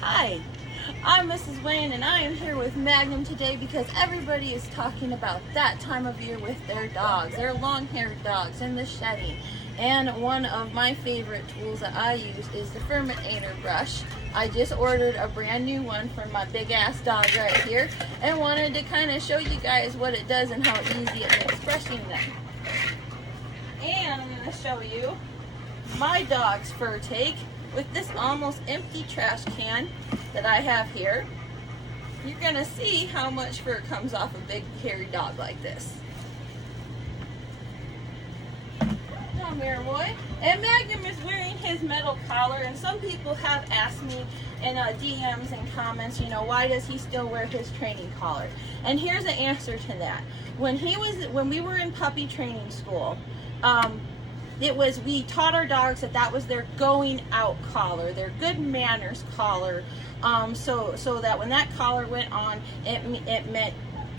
Hi, I'm Mrs. Wayne and I am here with Magnum today because everybody is talking about that time of year with their dogs, their long-haired dogs in the shedding. And one of my favorite tools that I use is the Furminator brush. I just ordered a brand new one for my big ass dog right here and wanted to kind of show you guys what it does and how easy it makes brushing them. And I'm going to show you my dog's fur take with this almost empty trash can that I have here. You're gonna see how much fur comes off a big hairy dog like this. Come here, boy. And Magnum is wearing his metal collar, and some people have asked me in DMs and comments, why does he still wear his training collar? And here's the answer to that. When we were in puppy training school, we taught our dogs that was their going out collar, their good manners collar, so that when that collar went on, it meant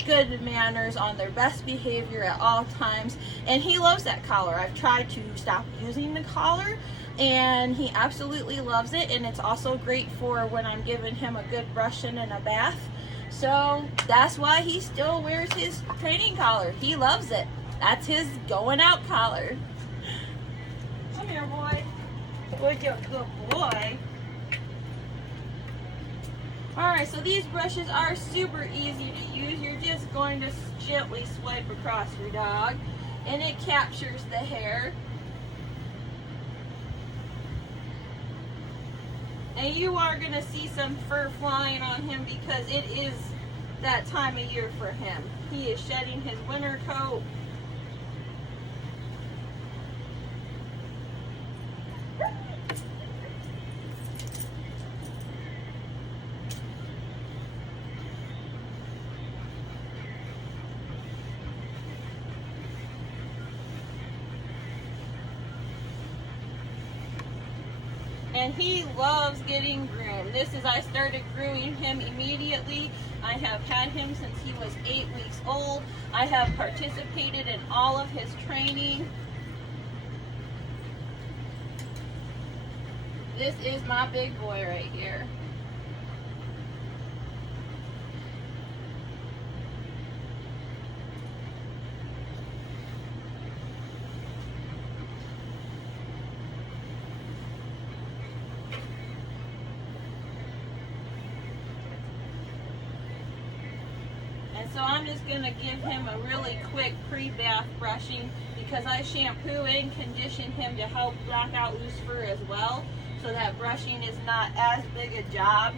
good manners on their best behavior at all times. And he loves that collar. I've tried to stop using the collar and he absolutely loves it, and it's also great for when I'm giving him a good brushing and a bath. So that's why he still wears his training collar. He loves it. That's his going out collar. Come here, boy. Good boy. Alright, so these brushes are super easy to use. You're just going to gently swipe across your dog, and it captures the hair. And you are going to see some fur flying on him because it is that time of year for him. He is shedding his winter coat. And he loves getting groomed. I started grooming him immediately. I have had him since he was 8 weeks old. I have participated in all of his training. This is my big boy right here. So I'm just going to give him a really quick pre-bath brushing because I shampoo and condition him to help block out loose fur as well, so that brushing is not as big a job.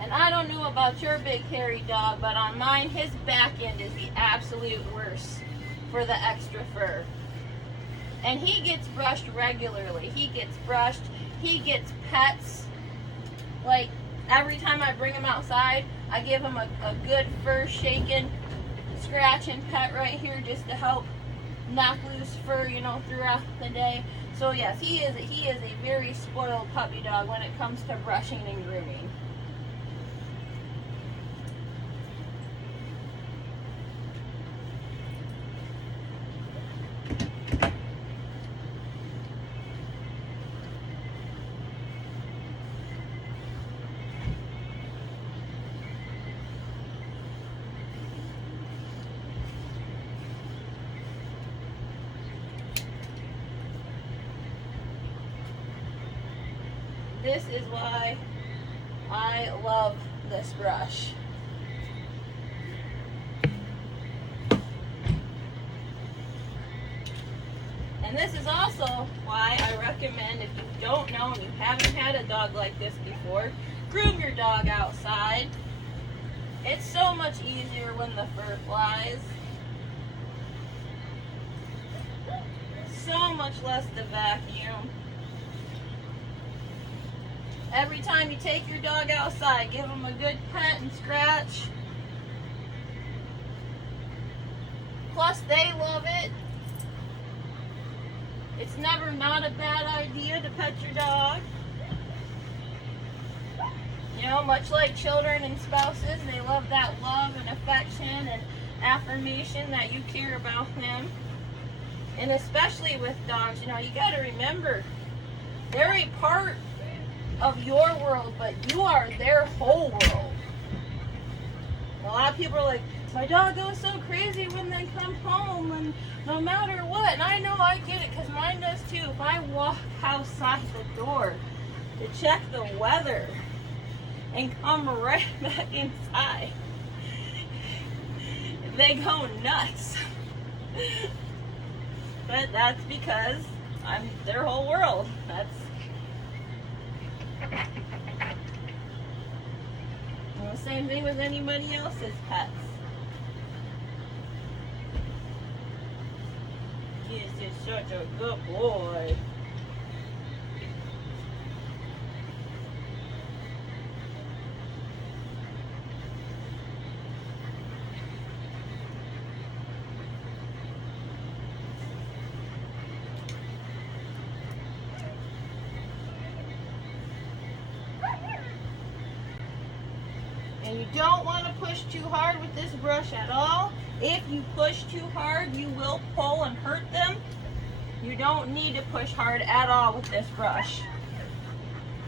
And I don't know about your big hairy dog, but on mine, his back end is the absolute worst for the extra fur. And he gets brushed regularly. He gets brushed. He gets pets. Like, every time I bring him outside, I give him a good fur shaking, scratch and pet right here just to help knock loose fur, throughout the day. So yes, he is a very spoiled puppy dog when it comes to brushing and grooming. This is why I love this brush. And this is also why I recommend, if you don't know and you haven't had a dog like this before, groom your dog outside. It's so much easier when the fur flies. So much less to vacuum. Every time you take your dog outside, give him a good pet and scratch. Plus, they love it. It's never not a bad idea to pet your dog. You know, much like children and spouses, they love that love and affection, and affirmation that you care about them. And especially with dogs, you know, you got to remember, they're a part of your world, but you are their whole world. A lot of people are like, my dog goes so crazy when they come home, and no matter what. And I know, I get it, because mine does too. If I walk outside the door to check the weather and come right back inside, they go nuts. But that's because I'm their whole world. That's the same thing with anybody else's pets. This is such a good boy. And you don't want to push too hard with this brush at all. If you push too hard, you will pull and hurt them. You don't need to push hard at all with this brush.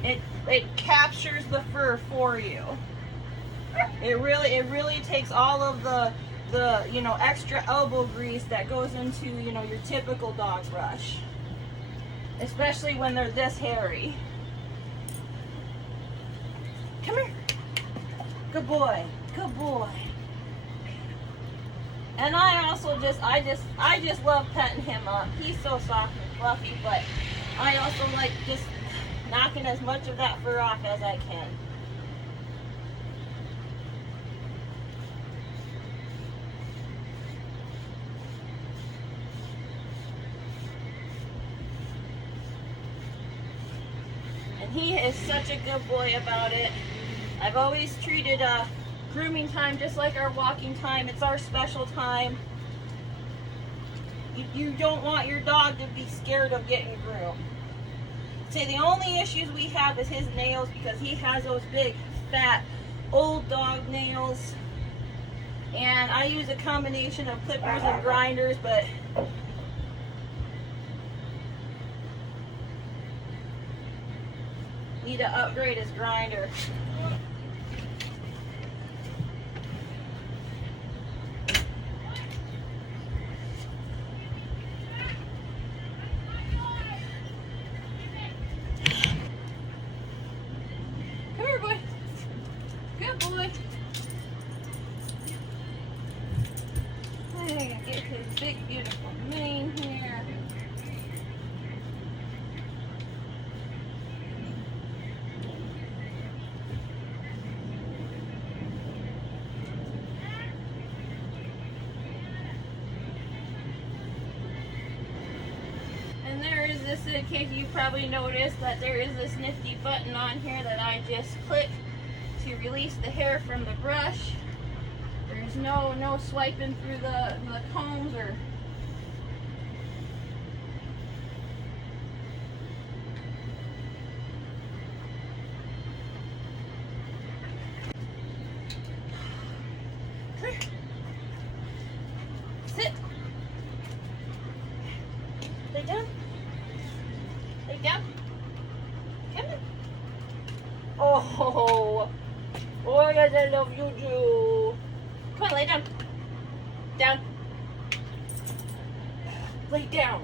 It captures the fur for you. It really takes all of the extra elbow grease that goes into, your typical dog brush. Especially when they're this hairy. Come here. Good boy. Good boy. And I also I just love petting him up. He's so soft and fluffy, but I also like just knocking as much of that fur off as I can. And he is such a good boy about it. I've always treated grooming time just like our walking time. It's our special time. You don't want your dog to be scared of getting groomed. Say the only issues we have is his nails, because he has those big, fat, old dog nails. And I use a combination of clippers and grinders, but need to upgrade his grinder. Big beautiful mane here. And there is this, in case you probably noticed, that there is this nifty button on here that I just click to release the hair from the brush. There's no swiping through the combs or sit. Lay down. Lay down. Come in. Oh, yes, I love you too. Come on, lay down. Down. Lay down.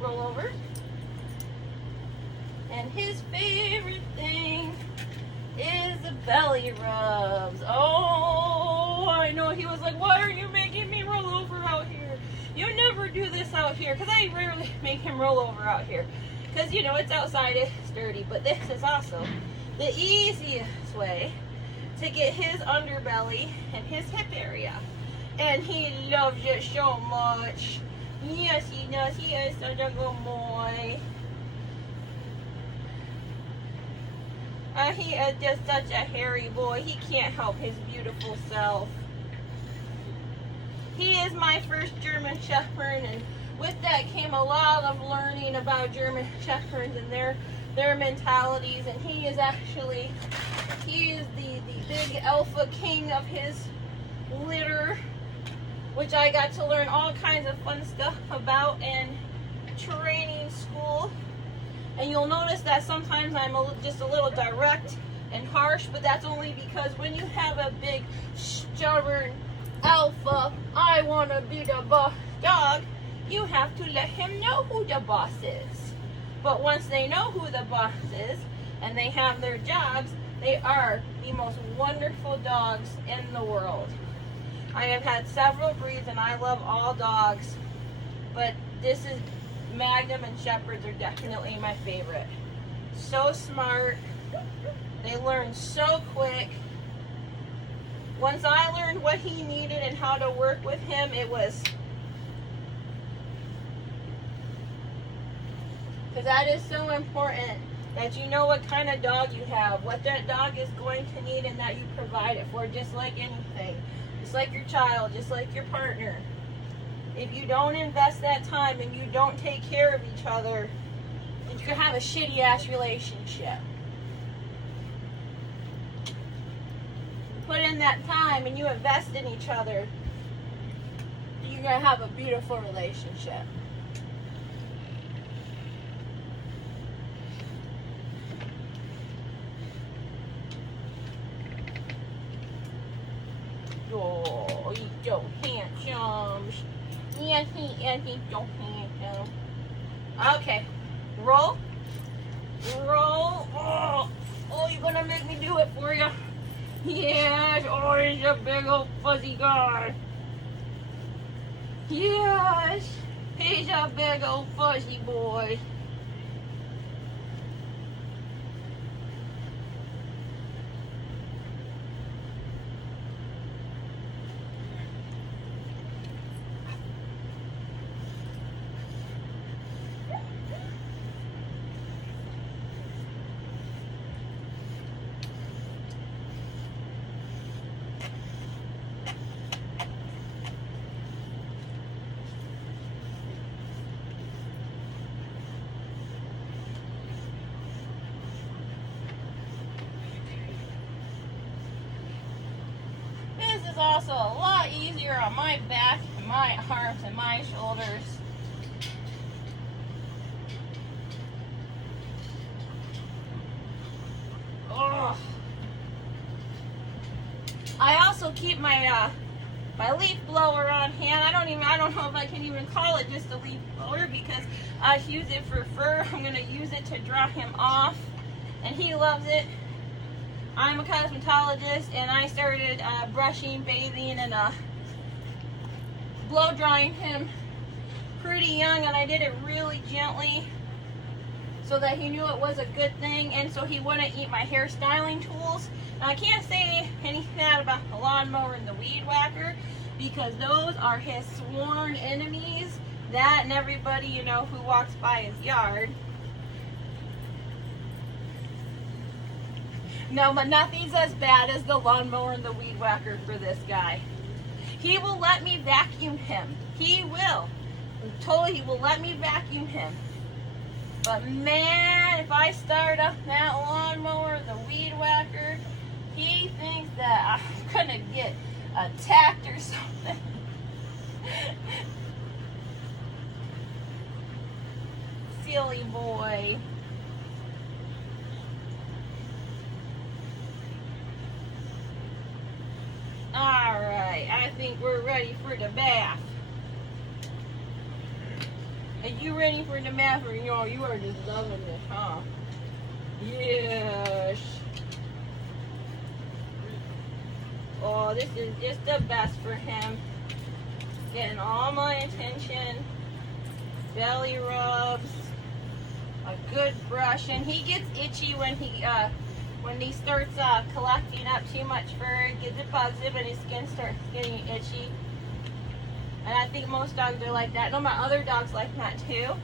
Roll over. And his favorite thing is the belly rubs. Oh, I know. He was like, why are you making me roll over out here? You never do this out here. Because I rarely make him roll over out here. Because, it's outside, it's dirty. But this is also the easiest way to get his underbelly and his hip area. And he loves it so much. Yes, he does. He is such a good boy. He is just such a hairy boy. He can't help his beautiful self. He is my first German Shepherd, and with that came a lot of learning about German Shepherds and their their mentalities, and he is the big alpha king of his litter, which I got to learn all kinds of fun stuff about in training school. And you'll notice that sometimes I'm just a little direct and harsh, but that's only because when you have a big, stubborn, alpha, I want to be the boss dog, you have to let him know who the boss is. But once they know who the boss is and they have their jobs, they are the most wonderful dogs in the world. I have had several breeds and I love all dogs, but this is Magnum and Shepherds are definitely my favorite. So smart. They learn so quick. Once I learned what he needed and how to work with him, it was... Because that is so important, that you know what kind of dog you have, what that dog is going to need, and that you provide it for, just like anything. Just like your child, just like your partner. If you don't invest that time and you don't take care of each other, then you can have a shitty ass relationship. Put in that time and you invest in each other, you're going to have a beautiful relationship. Oh, he's so handsome. Yes, he's so handsome. Okay, roll. Roll. Oh, you're going to make me do it for you. Yes, oh, he's a big old fuzzy guy. Yes, he's a big old fuzzy boy. This is also a lot easier on my back and my arms and my shoulders. Oh. I also keep my my leaf blower on hand. I don't know if I can even call it just a leaf blower because I use it for fur. I'm gonna use it to draw him off, and he loves it. I'm a cosmetologist, and I started brushing, bathing, and blow drying him pretty young, and I did it really gently so that he knew it was a good thing, and so he wouldn't eat my hairstyling tools. Now, I can't say anything bad about the lawnmower and the weed whacker because those are his sworn enemies. That and everybody, you know, who walks by his yard. No, but nothing's as bad as the lawnmower and the weed whacker for this guy. He will let me vacuum him. He will. I'm told he will let me vacuum him. But man, if I start up that lawnmower, the weed whacker, he thinks that I'm gonna get attacked or something. Silly boy. Alright, I think we're ready for the bath. Are you ready for the bath, or you are just loving this, huh? Yes. Oh, this is just the best for him. Getting all my attention. Belly rubs. A good brush. And he gets itchy when he starts collecting up too much fur. It bugs him and his skin starts getting itchy. And I think most dogs are like that. No, my other dog's like that too.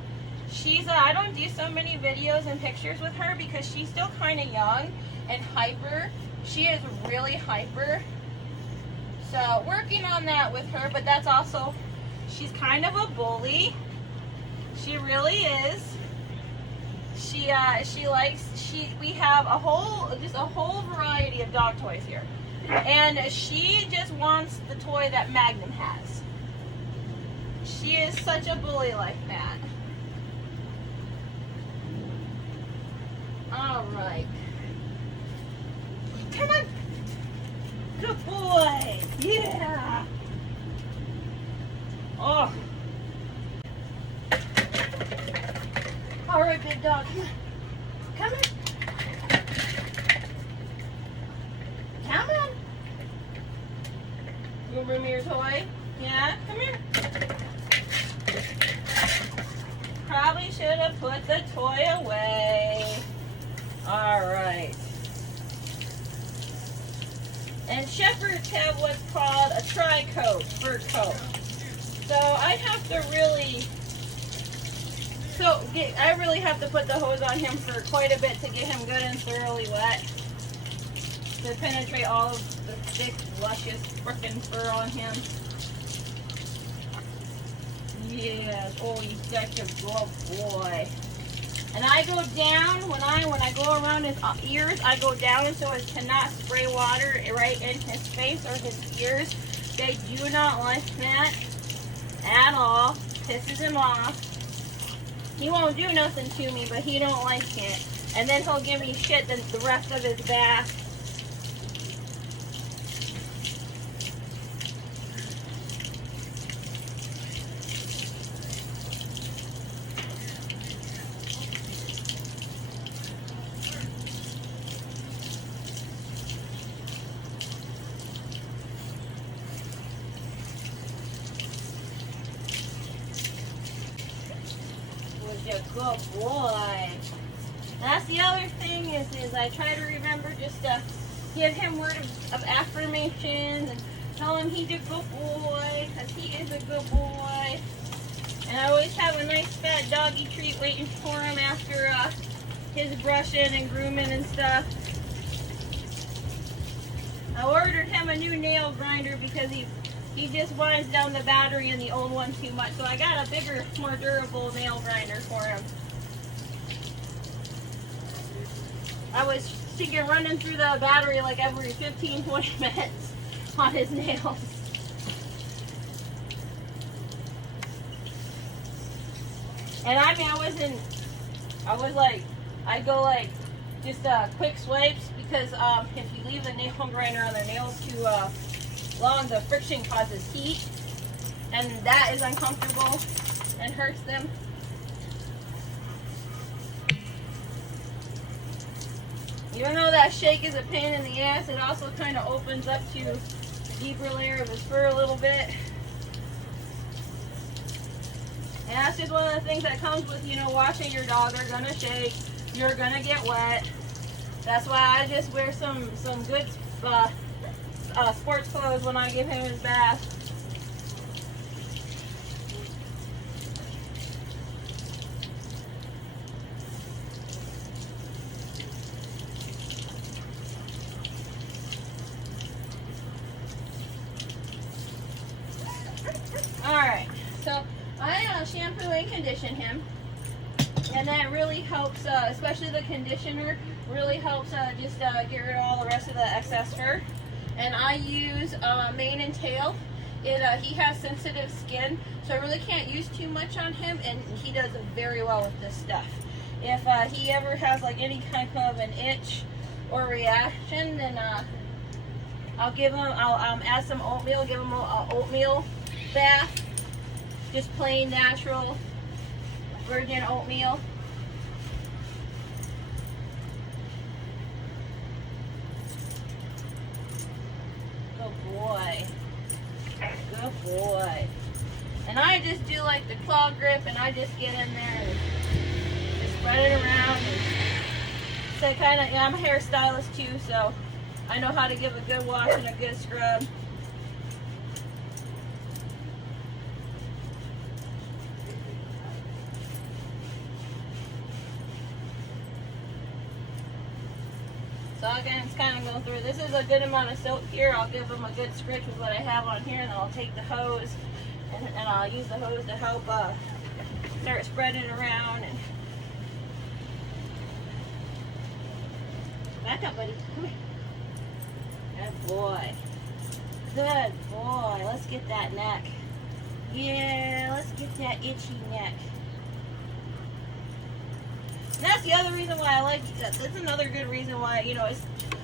I don't do so many videos and pictures with her because she's still kind of young and hyper. She is really hyper. So working on that with her, but that's also, she's kind of a bully. She really is. We have just a whole variety of dog toys here. And she just wants the toy that Magnum has. She is such a bully like that. All right. Come on. Good boy. Yeah. Oh. All right, big dog. Come on. Come on. You bring me your toy? Yeah, come here. Probably should have put the toy away. All right. And shepherds have what's called a tri-coat, fur coat. So I have to really, I really have to put the hose on him for quite a bit to get him good and thoroughly wet. To penetrate all of the thick, luscious frickin' fur on him. Yes, oh, he's such a good boy. And I go down, when I go around his ears, I go down so as to not spray water right in his face or his ears. They do not like that at all. Pisses him off. He won't do nothing to me, but he don't like it. And then he'll give me shit the rest of his bath. A good boy. That's the other thing is I try to remember just to give him words of affirmations and tell him he's a good boy, because he is a good boy. And I always have a nice fat doggy treat waiting for him after his brushing and grooming and stuff. I ordered him a new nail grinder because he just winds down the battery in the old one too much. So I got a bigger, more durable nail grinder for him. I was thinking running through the battery like every 15, 20 minutes on his nails. And I mean, I go like just quick swipes because if you leave the nail grinder on their nails too long, the friction causes heat, and that is uncomfortable and hurts them. Even though that shake is a pain in the ass, it also kind of opens up to the deeper layer of his fur a little bit. And that's just one of the things that comes with, washing your dog. They're gonna shake, you're gonna get wet. That's why I just wear some good sports clothes when I give him his bath. Alright, so I shampoo and condition him, and that really helps, especially the conditioner, really helps just get rid of all the rest of the excess fur. And I use mane and tail. He has sensitive skin, so I really can't use too much on him, and he does very well with this stuff. If he ever has like any kind of an itch or reaction, then I'll add some oatmeal, give him an oatmeal bath, just plain natural virgin oatmeal. Good boy. Good boy. And I just do like the claw grip, and I just get in there and just spread it around. And so I'm a hairstylist too, so I know how to give a good wash and a good scrub. So again, it's kind of going through. This is a good amount of soap here. I'll give them a good scritch with what I have on here, and then I'll take the hose, and I'll use the hose to help start spreading around. And Back up, buddy. Come here. Good boy. Good boy. Let's get that neck. Yeah, let's get that itchy neck. And that's the other reason why I like it. That's another good reason why, you know,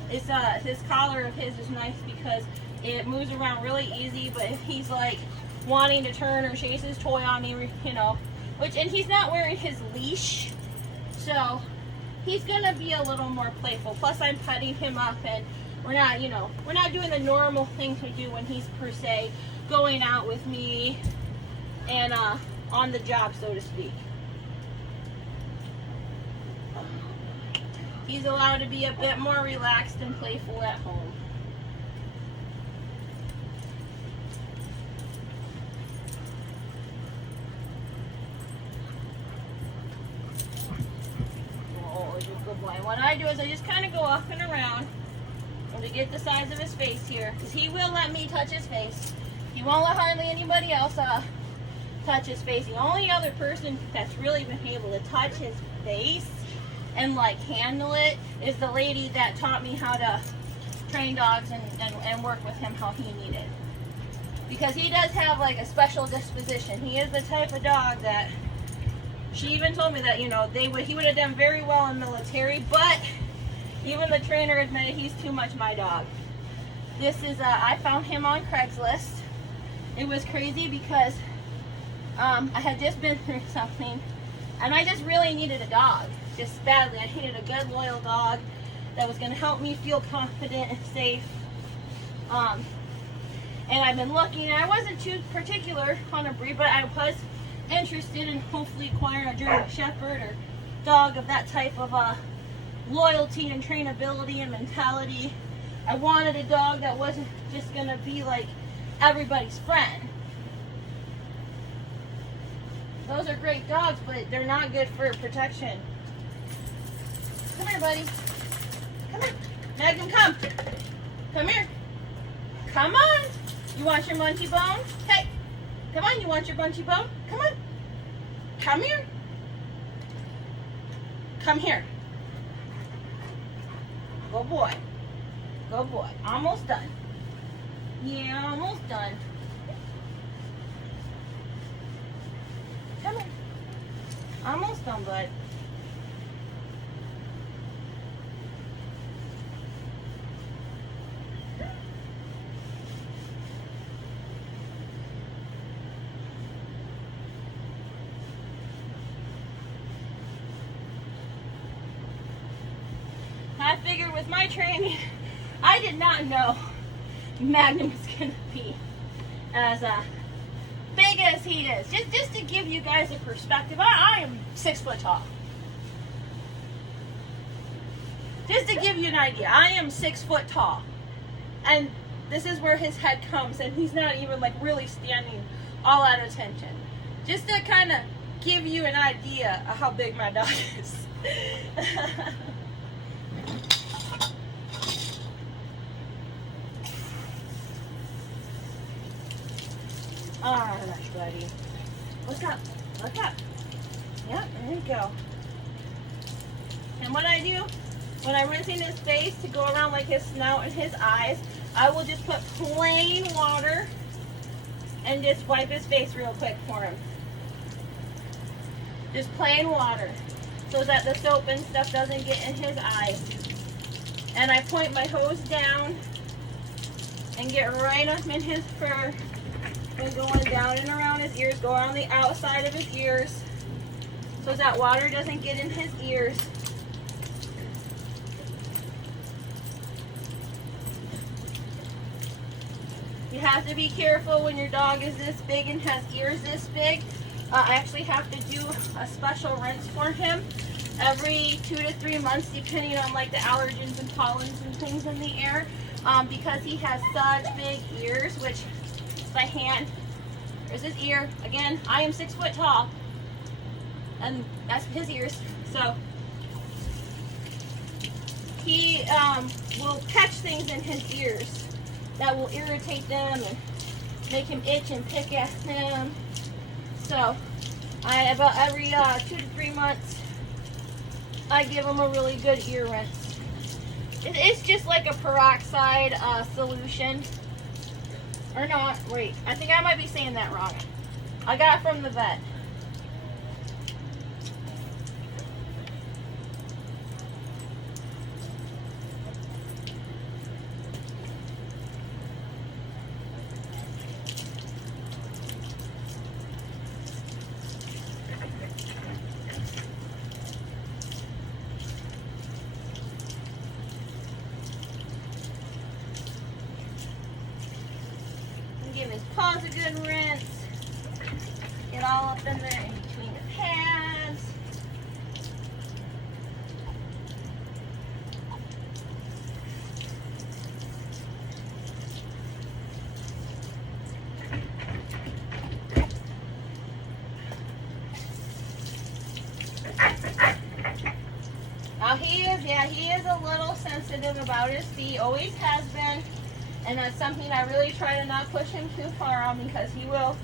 this collar of his is nice because it moves around really easy. But if he's like wanting to turn or chase his toy on me, you know, and he's not wearing his leash, so he's gonna be a little more playful. Plus, I'm petting him up, and we're not doing the normal things we do when he's per se going out with me and on the job, so to speak. He's allowed to be a bit more relaxed and playful at home. Oh, good boy. And what I do is I just kind of go up and around and to get the size of his face here, because he will let me touch his face. He won't let hardly anybody else touch his face. The only other person that's really been able to touch his face and like handle it is the lady that taught me how to train dogs and work with him how he needed. Because he does have like a special disposition. He is the type of dog that she even told me that, you know, he would have done very well in military, but even the trainer admitted he's too much my dog. This is I found him on Craigslist. It was crazy because I had just been through something and I just really needed a dog. Just badly. I needed a good, loyal dog that was going to help me feel confident and safe. And I've been looking, and I wasn't too particular on a breed, but I was interested in hopefully acquiring a German Shepherd or dog of that type of loyalty and trainability and mentality. I wanted a dog that wasn't just going to be like everybody's friend. Those are great dogs, but they're not good for protection. Come here, buddy. Come here. Magnum, come. Come here. Come on. You want your munchy bone? Hey. Come on, you want your munchy bone? Come on. Come here. Come here. Good boy. Good boy. Almost done. Yeah, almost done. Come here. Almost done, bud. I figured with my training, I did not know Magnum was going to be as big as he is. Just to give you guys a perspective, I am 6 foot tall. Just to give you an idea, I am 6 foot tall. And this is where his head comes, and he's not even like really standing all out of attention. Just to kind of give you an idea of how big my dog is. Alright, buddy. Look up. Look up. Yep, there you go. And what I do, when I'm rinsing his face to go around like his snout and his eyes, I will just put plain water and just wipe his face real quick for him. Just plain water, so that the soap and stuff doesn't get in his eyes. And I point my hose down and get right up in his fur. And going down and around his ears, go around the outside of his ears so that water doesn't get in his ears. You have to be careful when your dog is this big and has ears this big. I actually have to do a special rinse for him every 2 to 3 months, depending on like the allergens and pollens and things in the air, because he has such big ears, which by hand. There's his ear. Again, I am 6 foot tall, and that's his ears. So he will catch things in his ears that will irritate them and make him itch and pick at them. So about every 2 to 3 months, I give him a really good ear rinse. It's just like a peroxide solution. Or not, wait, I think I might be saying that wrong. I got it from the vet. Give his paws a good rinse. Get all up in there in between the pads. Now he is a little sensitive about his feet, always has been. And that's something I really try to not push him too far on, because he will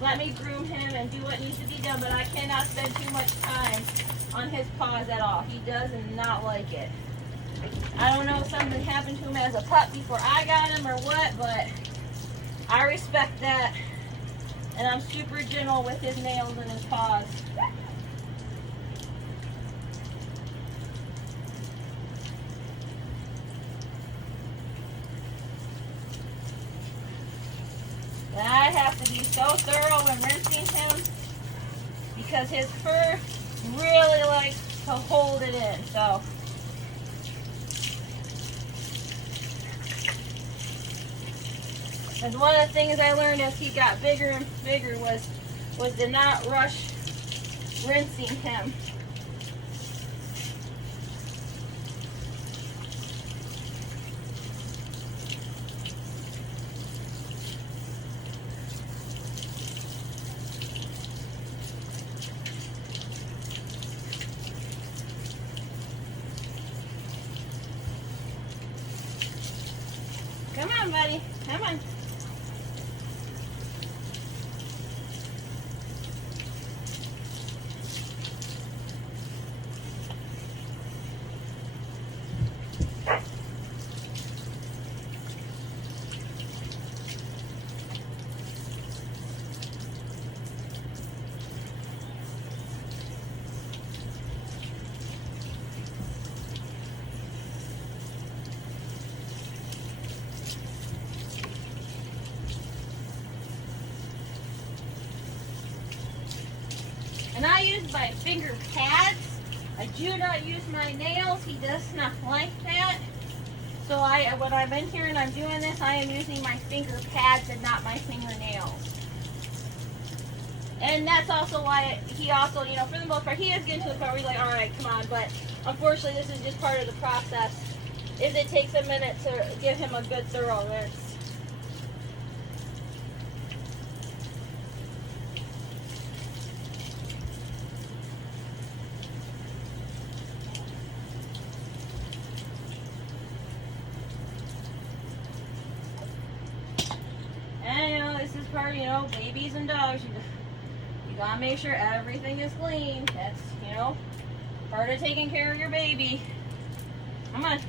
let me groom him and do what needs to be done, but I cannot spend too much time on his paws at all. He does not like it. I don't know if something happened to him as a pup before I got him or what, but I respect that. And I'm super gentle with his nails and his paws. I have to be so thorough when rinsing him, because his fur really likes to hold it in. So that's one of the things I learned as he got bigger and bigger was to not rush rinsing him. Come on, buddy. Come on. And I use my finger pads. I do not use my nails. He does not like that. So what I've been hearing, I'm doing this, I am using my finger pads and not my fingernails. And that's also why he also, you know, for the most part, he is getting to the point where he's like, all right, come on. But unfortunately, this is just part of the process, is it takes a minute to give him a good thorough rinse. Part, you know, babies and dogs, you gotta make sure everything is clean. That's, you know, part of taking care of your baby. Come on.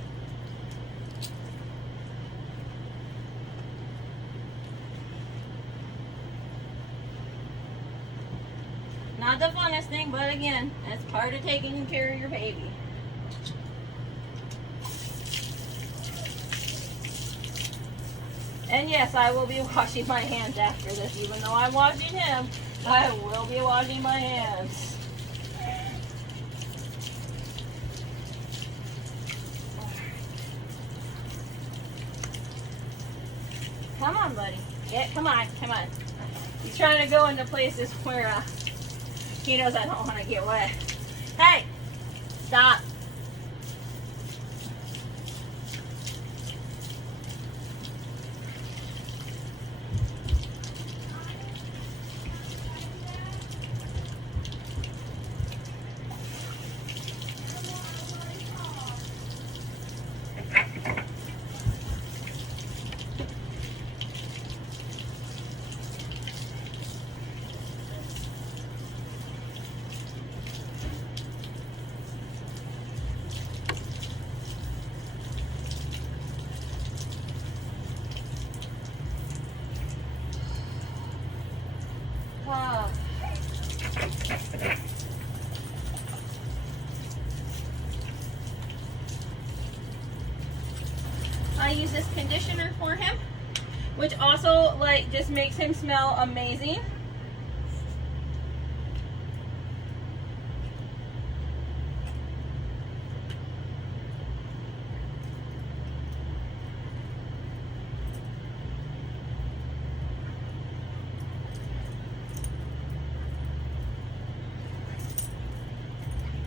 Not the funnest thing, but again, that's part of taking care of your baby. And yes, I will be washing my hands after this. Even though I'm washing him, I will be washing my hands. Come on, buddy. Yeah, come on, come on. He's trying to go into places where he knows I don't want to get wet. Hey, stop. for him, which also like just makes him smell amazing.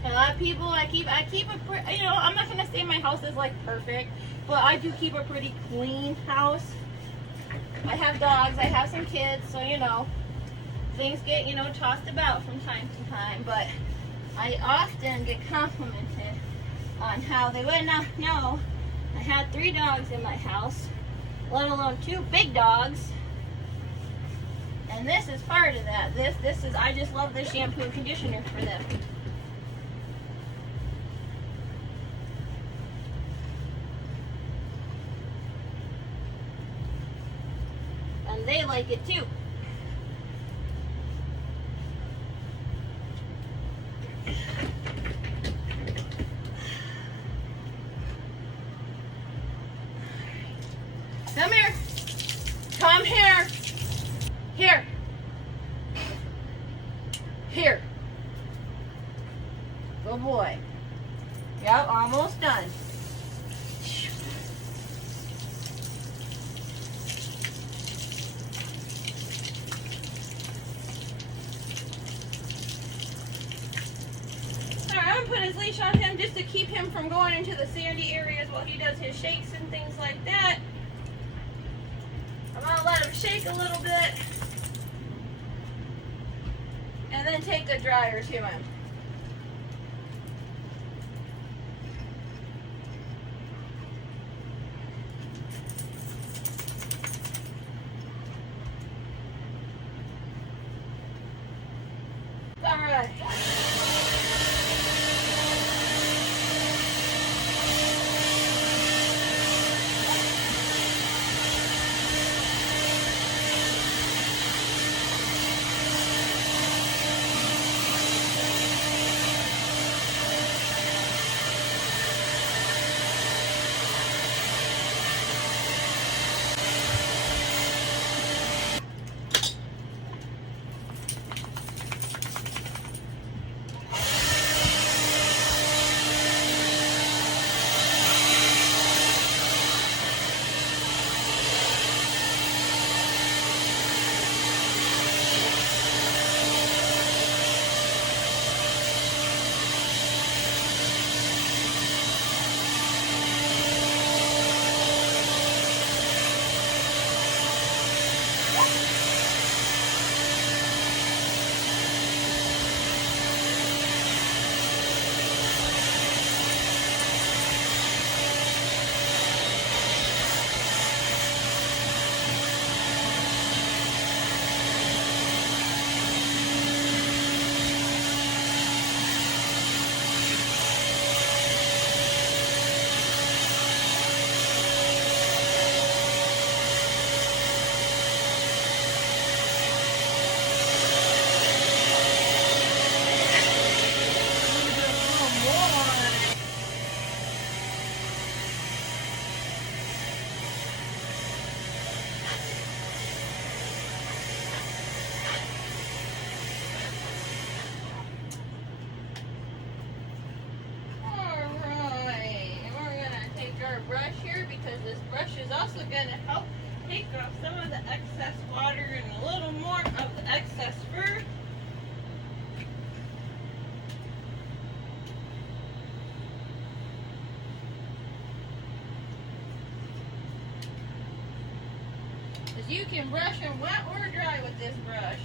A lot of people, I keep a, you know, I'm not gonna say my house is like perfect, but I do keep a pretty clean house. I have dogs, I have some kids, so you know, things get, you know, tossed about from time to time, but I often get complimented on how they would not know I had 3 dogs in my house, let alone 2 big dogs. And this is part of that. This is, I just love the shampoo and conditioner for them. And they like it too. Come here. Come here. Here. Here. Good boy. Yep, almost done. I'm gonna put his leash on him just to keep him from going into the sandy areas while he does his shakes and things like that. I'm gonna let him shake a little bit and then take a dryer to him. All right. Brush here because this brush is also going to help take off some of the excess water and a little more of the excess fur. Because you can brush them wet or dry with this brush.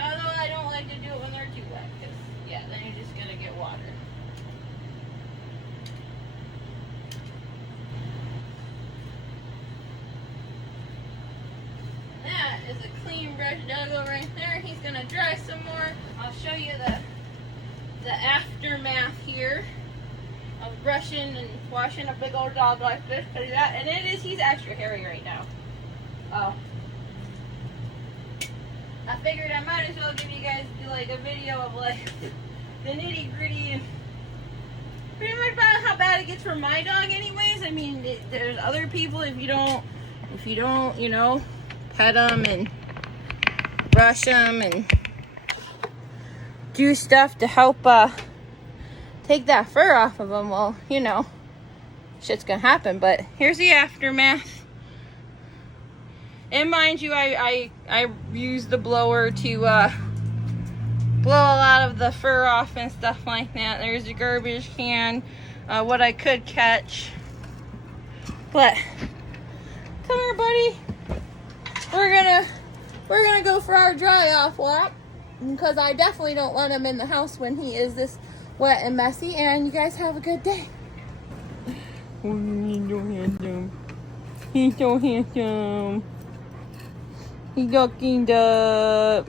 Although I don't like to do it when they're too wet because, yeah, then you're just going to get water. Is a clean brush doggo right there. He's gonna dry some more. I'll show you the aftermath here of brushing and washing a big old dog like this. And he's extra hairy right now. Oh. I figured I might as well give you guys like a video of like the nitty gritty and pretty much about how bad it gets for my dog anyways. I mean, there's other people, if you don't, you know, pet them and brush them and do stuff to help take that fur off of them, well, you know, shit's gonna happen. But here's the aftermath. And mind you, I use the blower to blow a lot of the fur off and stuff like that. There's a garbage can, what I could catch. But come here, buddy. We're gonna go for our dry off lap, because I definitely don't want him in the house when he is this wet and messy. And you guys have a good day. Oh, he's so handsome. He's so handsome. He's looking up.